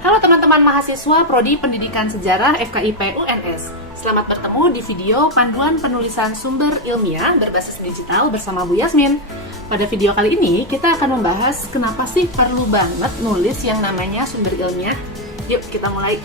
Halo teman-teman mahasiswa Prodi Pendidikan Sejarah FKIP UNS. Selamat bertemu di video panduan penulisan sumber ilmiah berbasis digital bersama Bu Yasmin. Pada video kali ini kita akan membahas kenapa sih perlu banget nulis yang namanya sumber ilmiah. Yuk kita mulai.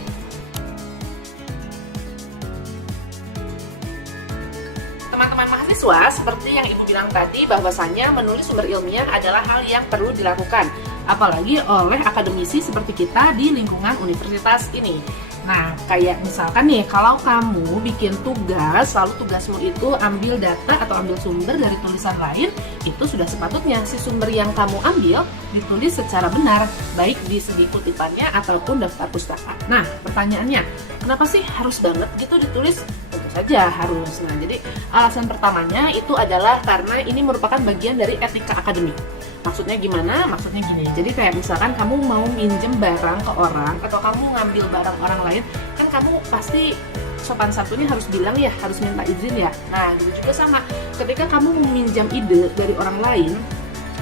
Teman-teman mahasiswa, seperti yang Ibu bilang tadi, bahwasannya menulis sumber ilmiah adalah hal yang perlu dilakukan, apalagi oleh akademisi seperti kita di lingkungan universitas ini. Nah, kayak misalkan nih, kalau kamu bikin tugas, lalu tugasmu itu ambil data atau ambil sumber dari tulisan lain, itu sudah sepatutnya si sumber yang kamu ambil ditulis secara benar, baik di segi kutipannya ataupun daftar pustaka. Nah, pertanyaannya, kenapa sih harus banget gitu ditulis? Tentu saja harus. Nah, jadi alasan pertamanya itu adalah karena ini merupakan bagian dari etika akademik. Maksudnya gimana? Maksudnya gini, jadi kayak misalkan kamu mau minjem barang ke orang atau kamu ngambil barang orang lain, kan kamu pasti sopan santunnya harus bilang ya, harus minta izin ya. Nah, gitu juga sama, ketika kamu meminjam ide dari orang lain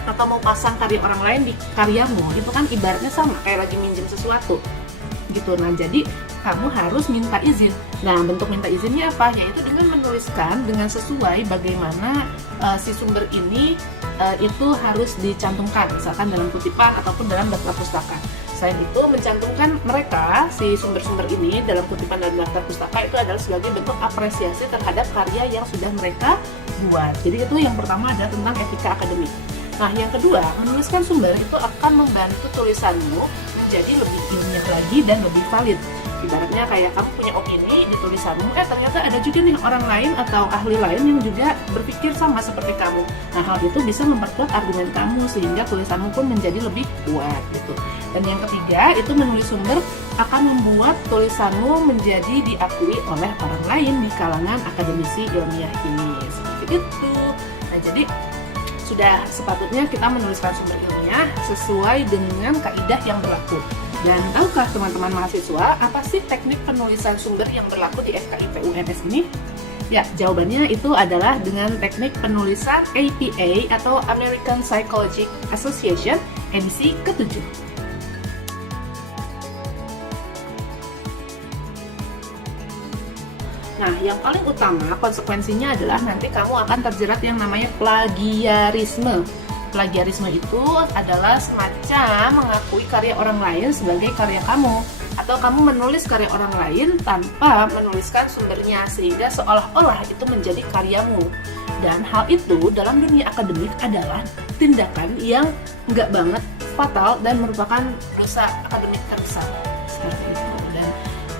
atau mau pasang karya orang lain di karyamu, itu kan ibaratnya sama kayak lagi minjem sesuatu gitu. Nah, jadi kamu harus minta izin. Nah, bentuk minta izinnya apa? Yaitu dengan menuliskan dengan sesuai bagaimana si sumber ini itu harus dicantumkan, misalkan dalam kutipan ataupun dalam daftar pustaka. Selain itu, mencantumkan mereka, si sumber-sumber ini dalam kutipan dan daftar pustaka itu adalah sebagai bentuk apresiasi terhadap karya yang sudah mereka buat. Jadi itu yang pertama adalah tentang etika akademik. Nah, yang kedua, menuliskan sumber itu akan membantu tulisanmu menjadi lebih ilmiah lagi dan lebih valid. Ibaratnya kayak kamu punya opini di tulisanmu, ternyata ada juga nih orang lain atau ahli lain yang juga berpikir sama seperti kamu. Nah, hal itu bisa memperkuat argumen kamu sehingga tulisanmu pun menjadi lebih kuat gitu. Dan yang ketiga, itu menulis sumber akan membuat tulisanmu menjadi diakui oleh orang lain di kalangan akademisi ilmiah ini. Seperti itu. Nah, jadi sudah sepatutnya kita menuliskan sumber ilmiah sesuai dengan kaidah yang berlaku. Dan tahukah teman-teman mahasiswa, apa sih teknik penulisan sumber yang berlaku di FKIP UNS ini? Ya, jawabannya itu adalah dengan teknik penulisan APA atau American Psychological Association edisi ke-7. Nah, yang paling utama konsekuensinya adalah nanti kamu akan terjerat yang namanya plagiarisme. Plagiarisme itu adalah semacam mengakui karya orang lain sebagai karya kamu, atau kamu menulis karya orang lain tanpa menuliskan sumbernya sehingga seolah-olah itu menjadi karyamu. Dan hal itu dalam dunia akademik adalah tindakan yang enggak banget fatal dan merupakan dosa akademik terbesar. Seperti itu. Dan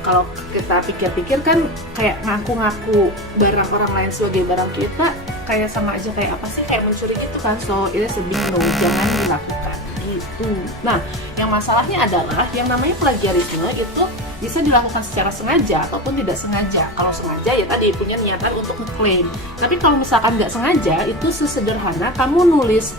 kalau kita pikir-pikir kan kayak ngaku-ngaku barang orang lain sebagai barang kita, kayak sama aja kayak apa sih, kayak mencuri gitu kan. So it is a big no, jangan dilakukan itu. Nah, yang masalahnya adalah yang namanya plagiarisme itu bisa dilakukan secara sengaja ataupun tidak sengaja. Kalau sengaja ya tadi punya niatan untuk ngeklaim. Tapi kalau misalkan nggak sengaja, itu sesederhana kamu nulis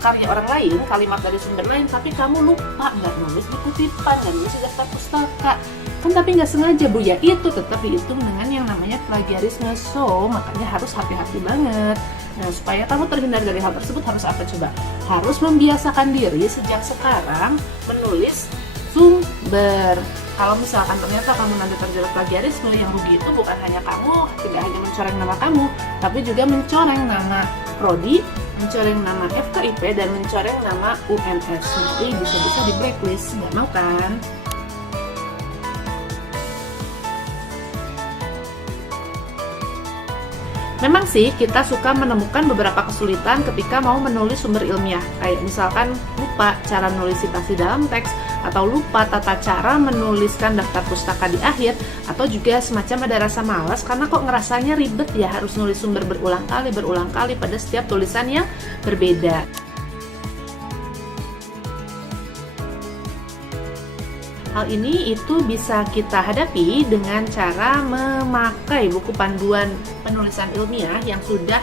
karya orang lain, kalimat dari sumber lain, tapi kamu lupa nggak nulis di kutipan, nggak nulis di daftar pustaka. Kan tapi nggak sengaja Bu, ya itu tetap dihitung dengan yang namanya plagiarisme. So makanya harus hati-hati banget. Nah, supaya kamu terhindar dari hal tersebut harus apa coba? Harus membiasakan diri sejak sekarang menulis sumber. Kalau misalkan ternyata kamu nanti terjerat plagiarisme, yang rugi itu bukan hanya kamu, tidak hanya mencoreng nama kamu, tapi juga mencoreng nama prodi, mencoreng nama FKIP, dan mencoreng nama UNS. Nanti bisa-bisa di blacklist, nggak mau kan? Memang sih kita suka menemukan beberapa kesulitan ketika mau menulis sumber ilmiah. Kayak misalkan lupa cara nulis citasi dalam teks, atau lupa tata cara menuliskan daftar pustaka di akhir, atau juga semacam ada rasa malas karena kok ngerasanya ribet ya harus nulis sumber berulang kali pada setiap tulisan yang berbeda. Hal ini itu bisa kita hadapi dengan cara memakai buku panduan penulisan ilmiah yang sudah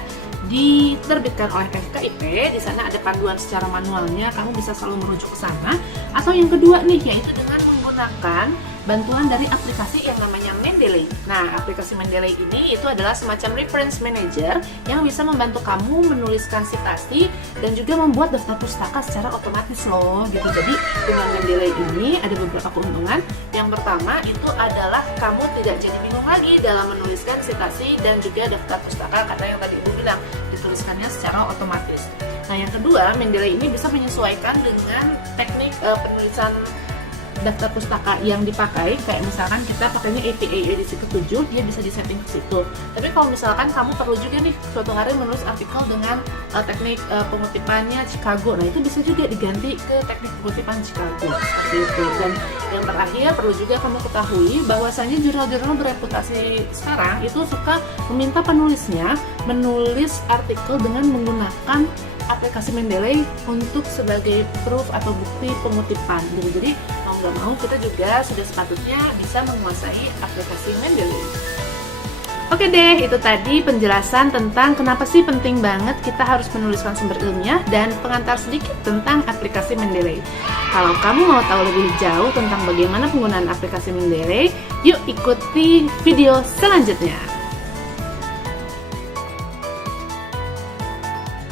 diterbitkan oleh FKIP. Di sana ada panduan secara manualnya, kamu bisa selalu merujuk ke sana. Atau yang kedua nih, yaitu dengan menggunakan bantuan dari aplikasi yang namanya Mendeley. Nah, aplikasi Mendeley ini itu adalah semacam reference manager yang bisa membantu kamu menuliskan sitasi dan juga membuat daftar pustaka secara otomatis loh gitu. Jadi dengan Mendeley ini ada beberapa keuntungan. Yang pertama itu adalah kamu tidak jadi bingung lagi dalam menuliskan sitasi dan juga daftar pustaka karena yang tadi Ibu bilang dituliskannya secara otomatis. Nah, yang kedua, Mendeley ini bisa menyesuaikan dengan teknik penulisan daftar pustaka yang dipakai. Kayak misalkan kita pakainya APA edisi ke-7, dia bisa disetting ke situ. Tapi kalau misalkan kamu perlu juga nih suatu hari menulis artikel dengan teknik pengutipannya Chicago, nah itu bisa juga diganti ke teknik pengutipan Chicago seperti itu. Dan yang terakhir perlu juga kamu ketahui bahwasanya jurnal-jurnal bereputasi sekarang itu suka meminta penulisnya menulis artikel dengan menggunakan aplikasi Mendeley untuk sebagai proof atau bukti pengutipan. Jadi mau nggak mau kita juga sudah sepatutnya bisa menguasai aplikasi Mendeley. Oke deh, itu tadi penjelasan tentang kenapa sih penting banget kita harus menuliskan sumber ilmiah dan pengantar sedikit tentang aplikasi Mendeley. Kalau kamu mau tahu lebih jauh tentang bagaimana penggunaan aplikasi Mendeley, yuk ikuti video selanjutnya.